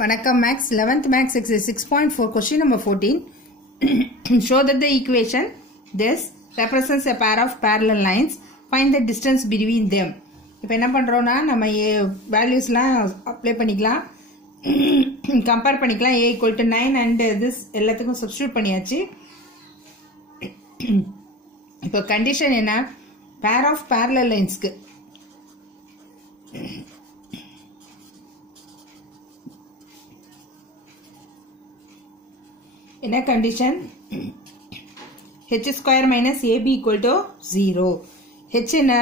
Vanakkam Max 11th Max exercise 6.4 question number 14. Show that the equation this represents a pair of parallel lines. Find the distance between them. இப்போ என்ன பண்றோம்னா நம்ம வேல்யூஸ்லாம் apply பண்ணிக்கலாம், compare பண்ணிக்கலாம். a equal to 9 and this எல்லாத்துக்கும் substitute பண்ணியாச்சு. இப்போ condition என்ன, pair of parallel linesக்கு என்ன condition, h square minus ab equal to 0. h என்ன,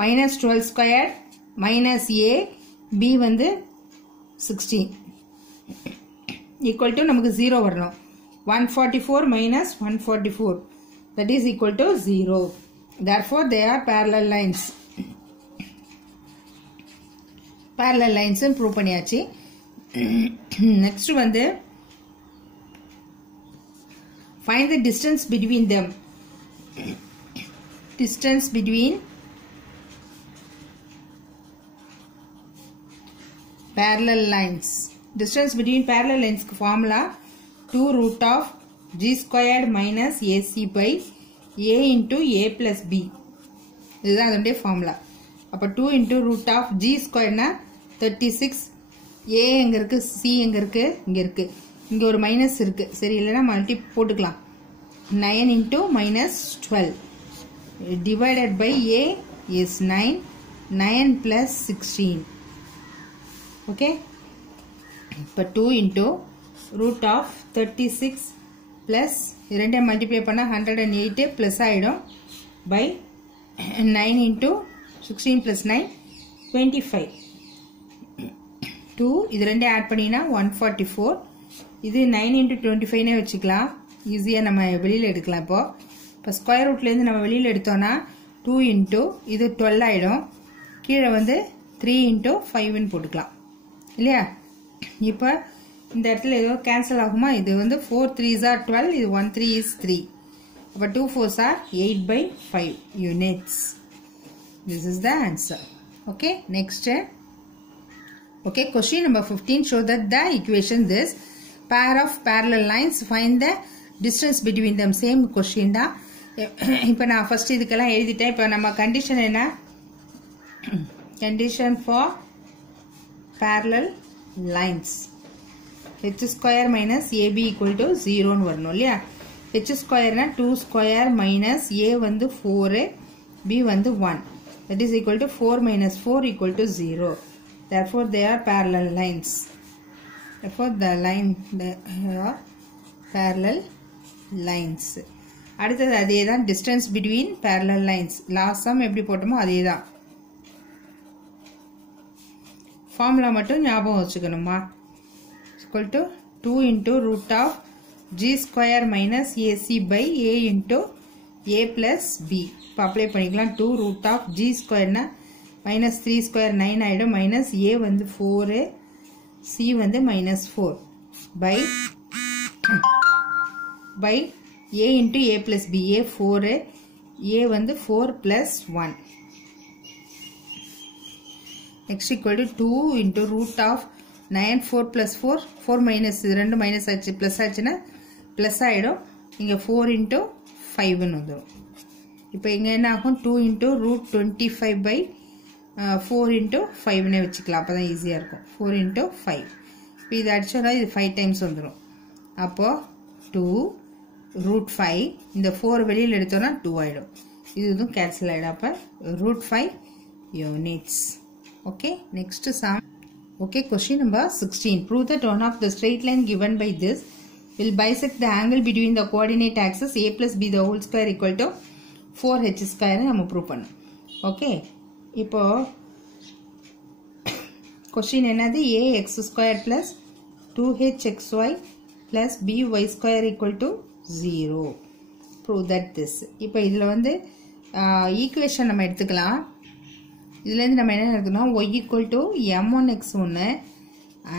minus 12 square minus a, b வந்து 16 equal to நமக்கு 0 வரணும். 144 minus 144 that is equal to 0. Therefore they are parallel lines. parallel lines prove பண்ணியாச்சு. next வந்து find the distance between them. Distance between parallel lines. Distance between parallel lines formula 2 root of g squared minus ac by a into a plus b. இதுதான் அதனுடைய formula. அப்ப 2 into root of g squared na 36, a எங்க இருக்கு, c எங்க இருக்கு, இங்க இருக்கு, இங்க ஒரு மைனஸ் இருக்கு, சரி இல்லனா மல்டி போட்டுக்கலாம். 9 into minus 12 divided by a is 9, 9 plus 16. okay, இப்போ 2 into root of 36 plus இரண்டே மல்டிப்ளை பண்ணா 108 plus ஆயிடும் by 9 into 16 plus 9 25. 2 இது ரெண்டே ஆட் பண்ணினா 144. இது 9 into 25 னே வச்சுக்கலாம், ஈஸியா நம்ம வெளியில எடுக்கலாம். இப்போ ஸ்கொயர் ரூட்ல இருந்து நம்ம வெளியில எடுத்தோம்னா 2 into இது 12 ஆயிடும், கீழே வந்து 3 into 5 ன்னு போட்டுக்கலாம் இல்லையா. இப்போ இந்த இடத்துல ஏதோ கேன்சல் ஆகுமா, இது வந்து 4 3s are 12, இது 1 3 is 3. அப்ப 2 4s are 8 by 5 units. This is the answer. Okay, next. Okay, question number 15. Show that the equation this pair of parallel lines, find the distance between them. Same question da. இப்போ நான் first இதுக்கெல்லாம் எழுதிட்டேன். இப்போ நம்ம condition என்ன, condition for parallel lines h square minus ab equal to 0 ன்னு வரணும் இல்லையா. h square னா 2 square minus a வந்து 4, b வந்து 1, that is equal to 4 minus 4 equal to 0. Therefore they are parallel lines. Therefore the line they are parallel lines. அடுத்தது அதேதான் distance between parallel lines. last sum எப்படி போட்டோமோ அதேதான், formula மட்டும் ஞாபகம் வச்சுக்கணுமா. equal to 2 into root of g square minus ac by a into a plus b. இப்போ apply பண்ணிக்கலாம். 2 root of g square னா minus 3 square 9 ஆயிடும், minus a வந்து 4, c வந்து minus 4 by a into a plus b. a 4, a வந்து 4 plus 1. next equal to 2 into root of 9 4 plus 4, 4 minus இது ரெண்டு minus ஆச்சு, பிளஸ் ஆச்சுன்னா பிளஸ் ஆயிடும், இங்க 4 into 5 ன்னு வந்துடும். இப்போ இங்க என்ன ஆகும், 2 into root 25 by 4 into 5 னே வச்சுக்கலாம், அப்பதான் ஈஸியா இருக்கும். 4 into 5. இப்போ இது அடிச்சோம்னா இது 5 டைம்ஸ் வந்துடும். அப்போ 2 root 5, இந்த 4 வெளியில எடுத்தோம்னா 2 ஆயிடும், இதுவும் கேன்சல் ஆயிடும். அப்ப root 5 units. okay, next sum. okay, question number 16. Prove that one of the straight line given by this will bisect the angle between the coordinate axis a plus b the whole square equal to 4h square நம்ம prove பண்ணோம். okay, இப்போ question என்னது, ax square plus 2hxy plus by square equal to 0. prove that this. இப்போ இதுல வந்து equation நம்ம எடுத்துக்கலாம். இதுல இருந்து நம்ம என்ன எடுக்கணும், y equal to m1x1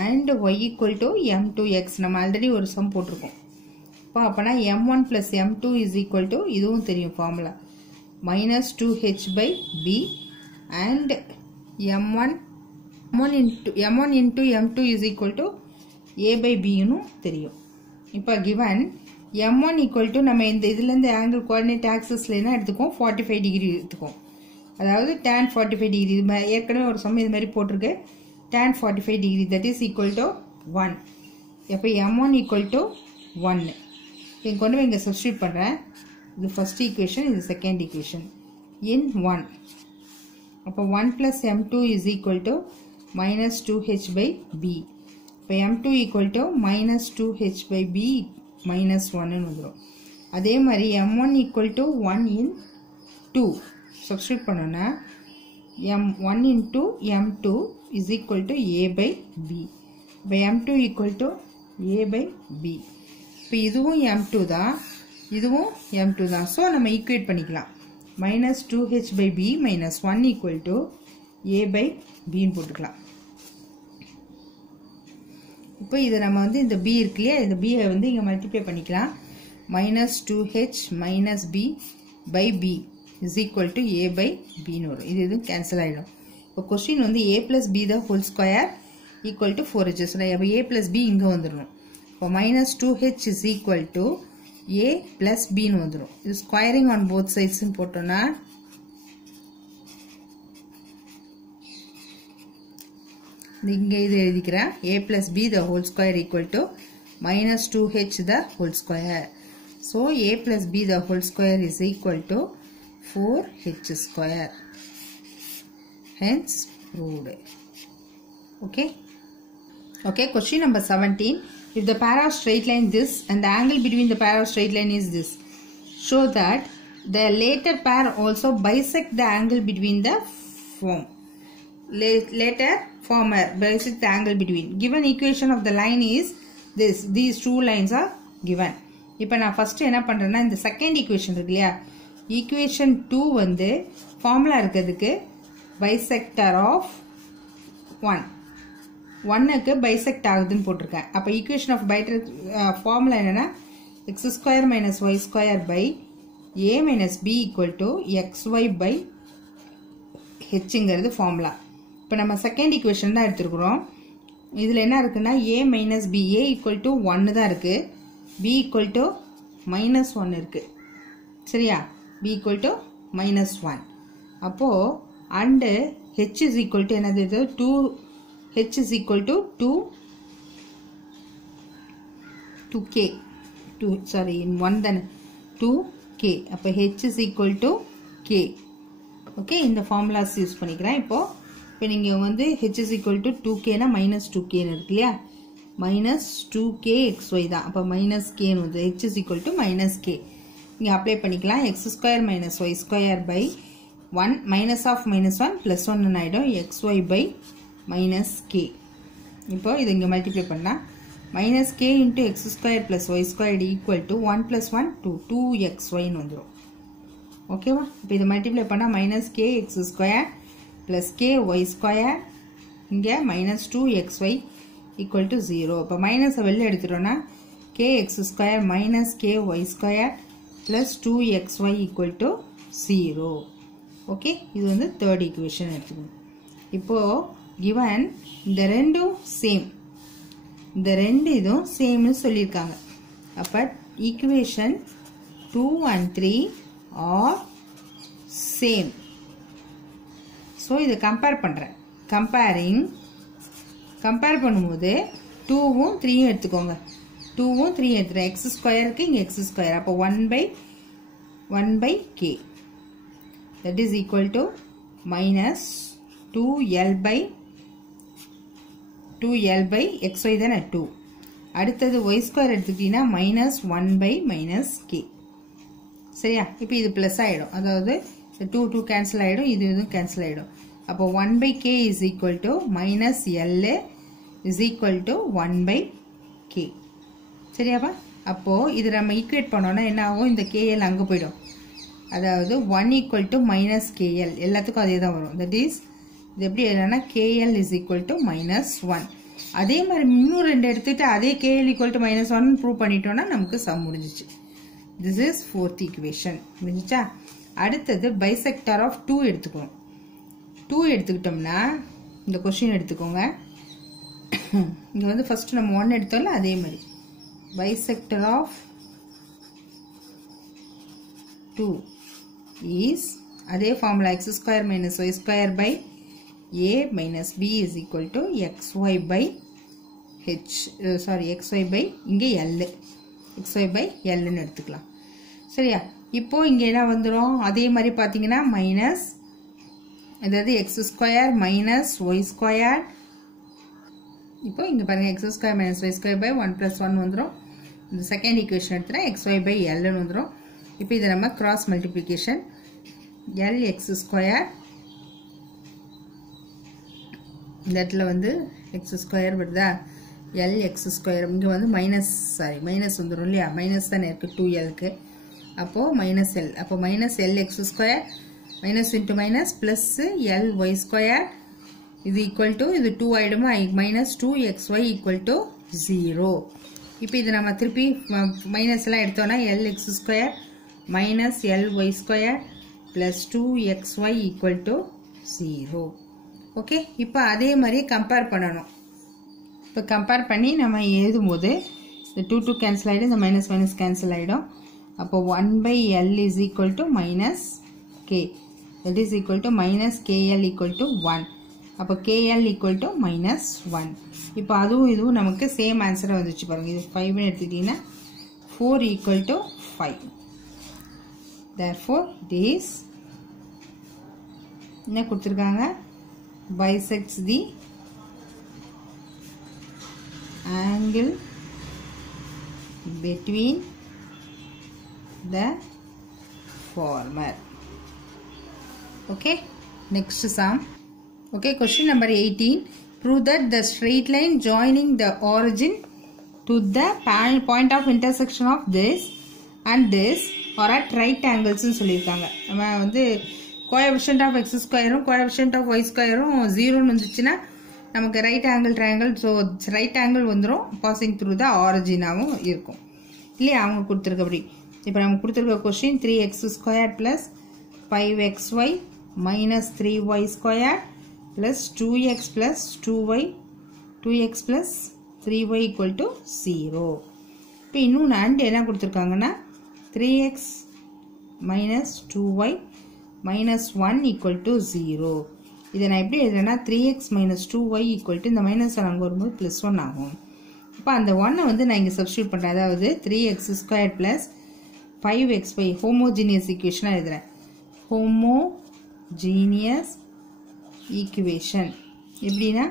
and y equal to m2x. நம்ம ஆல்ரெடி ஒரு சம் போட்டிருக்கோம். இப்போ அப்பனா m1 plus m2 is equal to, இதுவும் தெரியும் formula, minus 2h by b and m1 m1 into m2 is equal to a by b னு தெரியும். இப்போ given m1 equal to நம்ம இந்த இதிலிருந்து angle coordinate axisல என்ன எடுத்துக்கோம் 45 degree எடுத்துக்கோம். அதாவது tan 45 degree ஏற்கனவே ஒரு சம் இது மாதிரி போட்டிருக்கு tan 45 degree that is equal to 1. இப்போ m1 equal to 1. இங்க கொண்டு போய் இங்க சப்ஸ்டிட்யூட் பண்றேன். இது first equation, இது second equation. In 1. அப்போ 1 plus m2 is equal to minus 2h by b. இப்போ m2 equal to minus 2h by b minus 1 னு வந்துரும். அதே மாதிரி m1 equal to 1 in 2. Substitute பண்ணோம்னா m1 into m2 is equal to a by b. இப்போ m2 equal to a by b. இப்போ இதுவும் m2 தான், இதுவும் m2 தான். ஸோ நம்ம ஈக்குவேட் பண்ணிக்கலாம். minus 2h by b minus 1 equal to a by b ன்னு போட்டுக்கலாம். இப்போ இது நம்ம வந்து இந்த b இருக்கு இல்லையா, இந்த b வந்து இங்க மல்டிப்ளை பண்ணிக்கலாம். minus 2h minus b by b is equal to a by b ன்னு வரும். இது கேன்சல் ஆயிடும். இப்போ क्वेश्चन வந்து a plus b the whole square equal to 4h. அப்போ a plus b இங்க வந்துரும். இப்போ minus 2h is equal to a plus b ன்னு வந்துரும். இது ஸ்கொயரிங் on both sides ன்னு போட்டோம்னா இங்க இது எழுதிக்கிறேன். a plus b the whole square equal to minus 2h the whole square. So a plus b the whole square is equal to 4h square. Hence proved. Okay. Okay, question number 17. If the pair of straight line this and the angle between the pair of straight line is this, show that the later pair also bisect the angle between the later former bisect the angle between. Given equation of the line is this. These two lines are given. இப்போ நான் first என்ன பண்றேன்னா இந்த second equation இருக்கு இல்லையா, equation 2 வந்து formula இருக்கிறதுக்கு bisector of 1க்கு பைசெக்ட் ஆகுதுன்னு போட்டிருக்கேன். அப்போ ஈக்குவேஷன் ஆஃப் ஃபார்முலா என்னன்னா x square minus Y square by a minus b equal to xy by ஹெச்ங்கிறது ஃபார்முலா. இப்போ நம்ம செகண்ட் ஈக்குவேஷன் தான் எடுத்துருக்குறோம். இதில் என்ன இருக்குன்னா a minus B, a equal to 1 தான் இருக்கு, b ஈக்குவல் டு மைனஸ் 1 இருக்கு. சரியா, b ஈக்குவல் டு மைனஸ் 1. அப்போ and h is equal to என்னது, 2 h is equal to 2k, sorry in 1 then 2k. அப்போ h is equal to k. Okay, இந்த formulas use பண்ணிக்கிறேன். இப்போ நீங்க வந்து h is equal to 2k னா minus 2k இருக்கு இல்லையா, minus 2k xy தான். அப்போ minus k வந்து h is equal to minus k இங்க அப்ளை பண்ணிக்கலாம். x square minus Y square by 1 minus of minus 1 plus 1 ஆயிடும் xy by minus k. இப்போ இது இங்க மல்டிப்ளை பண்ணா minus k into x square plus y squared equal to 1 plus 1 2xy ன்னு வந்துரும். ஓகேவா, இப்போ இது மல்டிப்ளை பண்ணா minus k x square plus k y square இங்க minus 2xy equal to 0. இப்போ மைனஸ் வெளில எடுத்துட்டோம்னா k x square minus k y square plus 2xy equal to 0. Okay, இது வந்து தேர்ட் ஈக்குவேஷன் எடுத்துக்கணும். இப்போ given இந்த ரெண்டும் சேம், இந்த ரெண்டு இதுவும் சேம்னு சொல்லியிருக்காங்க. அப்போ equation 2 and 3 R same. So இதை கம்பேர் பண்ணுறேன். கம்பேர் பண்ணும்போது 2வும் 3யும் எடுத்துக்கோங்க. 2வும் 3யும் எடுத்துகிறேன். எக்ஸ் ஸ்கொயருக்கு இங்கே எக்ஸ் ஸ்கொயர், அப்போ 1 by k that is equal to minus 2l by xy தானே 2. அடுத்தது y ஸ்கொயர் எடுத்துக்கிட்டீங்கன்னா minus 1 by minus k. சரியா, இப்போ இது பிளஸ் ஆயிடும், அதாவது 2 கேன்சல் ஆயிடும், இதுவும் கேன்சல் ஆயிடும். அப்போ 1 by k is equal to minus l is equal to 1 by k. சரியாப்பா, அப்போ இது நம்ம ஈக்குவேட் பண்ணோம்னா என்ன ஆகும், இந்த kl அங்கே போயிடும். அதாவது 1 equal to minus kl எல்லாத்துக்கும் அதே தான் வரும். தட் இஸ் இது எப்படி எழுதனா kl is equal to minus 1. அதே மாதிரி இன்னும் ரெண்டு எடுத்துட்டு அதே kl equal to minus 1 prove பண்ணிட்டோம்னா நமக்கு சம் முடிஞ்சிச்சு. This is fourth equation. முடிஞ்சிச்சா? அடுத்தது பைசெக்டார் ஆஃப் 2 எடுத்துக்கணும். 2 எடுத்துக்கிட்டோம்னா இந்த கொஸ்டின் எடுத்துக்கோங்க. இங்கே வந்து ஃபஸ்ட்டு நம்ம 1 எடுத்தோம்ல அதே மாதிரி bisector of 2 is அதே formula x square minus y square by a minus b is equal to xy by xy by இங்கே l xy by l ன்னு எடுத்துக்கலாம். சரியா? இப்போ இங்கே என்ன வந்துடும்? அதே மாதிரி பார்த்தீங்கன்னா மைனஸ், அதாவது x square minus y square. இப்போ இங்கே பாருங்கள் x square minus y square by 1 plus 1 வந்துடும். இந்த செகண்ட் ஈக்குவேஷன் எடுத்துனா xy by l ன்னு வந்துடும். இப்போ இதை நம்ம cross multiplication l x square, இந்த இடத்துல வந்து x square வருதா, l x square இங்கே வந்து மைனஸ் வந்துடும் இல்லையா, மைனஸ் தானே இருக்குது 2lக்கு. அப்போது மைனஸ் l, அப்போ minus l x square minus into minus plus l y square இது ஈக்குவல் டு இது 2 ஆகிடுமா, மைனஸ் 2xy ஈக்குவல் டு 0. இப்போ இது நம்ம திருப்பி மைனஸ்லாம் எடுத்தோன்னா l x square minus l y square plus 2xy equal to 0. Okay, இப்போ அதே மாதிரி கம்பேர் பண்ணணும். இப்போ கம்பேர் பண்ணி நம்ம எழுதும்போது இந்த 2 கேன்சல் ஆகிடும், இந்த மைனஸ் மைனஸ் கேன்சல் ஆகிடும். அப்போ 1/l is equal to minus k, that is equal to minus kl equal to 1. அப்போ kl ஈக்குவல் டு மைனஸ் 1. இப்போ அதுவும் இதுவும் நமக்கு சேம் ஆன்சராக வந்துச்சு பாருங்கள். இது 5ன்னு எடுத்துக்கிட்டிங்கன்னா 4 ஈக்குவல் டு 5. therefore this என்ன கொடுத்துருக்காங்க, bisects the angle between the former. Okay, next sum. Okay, question number 18. Prove that the straight line joining the origin to the point of intersection of this and this are at right angles ன்னு சொல்லியிருக்காங்க. நம்ம வந்து coefficient of x square coefficient of y square 0 வந்துச்சுன்னா நமக்கு right angle triangle, so right angle வந்துடும், passing through the ஆரிஜினாகவும் இருக்கும் இல்லையா அவங்க கொடுத்துருக்கபடி. இப்போ நம்ம கொடுத்துருக்க question 3x square plus 5xy minus 3y square plus 2x plus 2x plus 3y equal to 0. இப்போ இன்னும் அண்ட் என்ன கொடுத்துருக்காங்கன்னா 3x minus 2y minus 1 equal to 0. இதை நான் எப்படி எழுதுறேன்னா 3x minus 2y equal to இந்த மைனஸ் அங்கே வரும்போது ப்ளஸ் 1 ஆகும். இப்போ அந்த 1 வந்து நான் இங்கே சப்ஸ்டியூட் பண்ணுறேன், அதாவது 3x square plus 5xy homogeneous ஈக்குவேஷனாக எழுதுறேன். ஹோமோஜீனியஸ் ஈக்குவேஷன் எப்படின்னா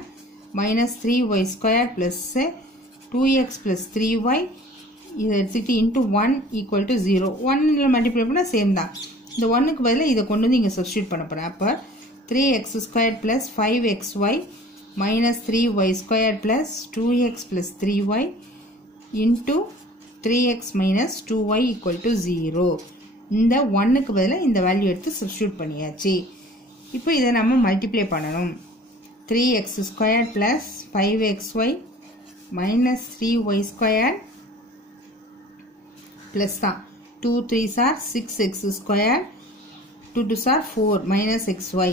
minus 3y square plus 2x plus 3y இதை எடுத்துக்கிட்டு இன்ட்டு 1 ஈக்குவல் டு 0. 1 மல்டிப்ளை பண்ணால் சேம் தான். இந்த 1க்கு பதிலாக இதை கொண்டு வந்து இங்கே சப்ஸ்டியூட் பண்ண போகிறேன். அப்போ 3x square plus 5xy minus 3y square plus 2x plus 3y into 3x minus 2y equal to 0. இந்த 1க்கு பதிலாக இந்த வேல்யூ எடுத்து சப்ஸ்டியூட் பண்ணியாச்சு. இப்போ இதை நம்ம மல்டிப்ளை பண்ணணும். 3x square plus 5xy minus 3y square plus தான் 2 3s are 6x square 2 2s are 4 minus xy.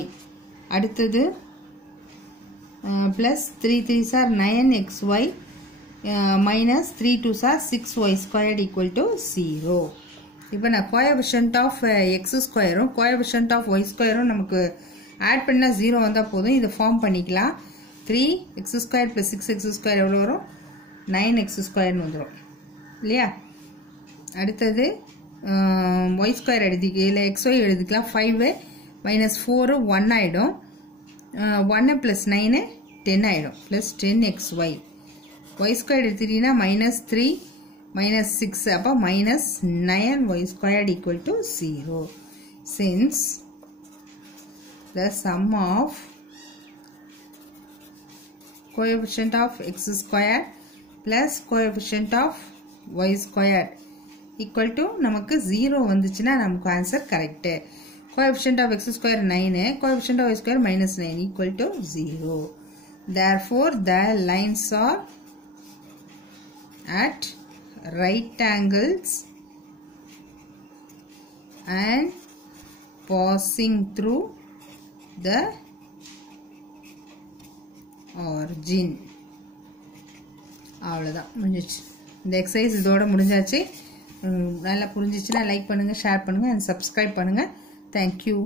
அடுத்தது plus 3 3s are 9xy minus 3 2s are 6y squared equal to 0. இப்போ நான் coefficient of x square coefficient of y square நமக்கு add பண்ணால் 0 வந்தால் போதும். இதை form பண்ணிக்கலாம். 3x square plus 6x square எவ்வளோ வரும், 9x square வந்துடும் இல்லையா. அடுத்தது y square எடுத்துக்க இல்லை xy எழுதிக்கலாம். 5 minus 4 1 ஆகிடும், 1 plus 9 10 ஆகிடும், plus 10xy. y square எடுத்துக்கிட்டிங்கன்னா minus 3 minus 6 அப்போ minus 9y squared equal to 0. Since the sum of coefficient of x square plus coefficient of y square equal to நமக்கு 0 வந்துச்சுன்னா நமக்கு answer correct. coefficient of x square 9, coefficient of y square minus 9 equal to 0. Therefore, the lines are at right angles and passing through the origin. அவ்வளோதான், முடிஞ்சிச்சு. இந்த exercise இதோட முடிஞ்சாச்சு. நல்லா புரிஞ்சிச்சுன்னா like பண்ணுங்கள், ஷேர் பண்ணுங்கள் அண்ட் சப்ஸ்கிரைப் பண்ணுங்கள். தேங்க்யூ.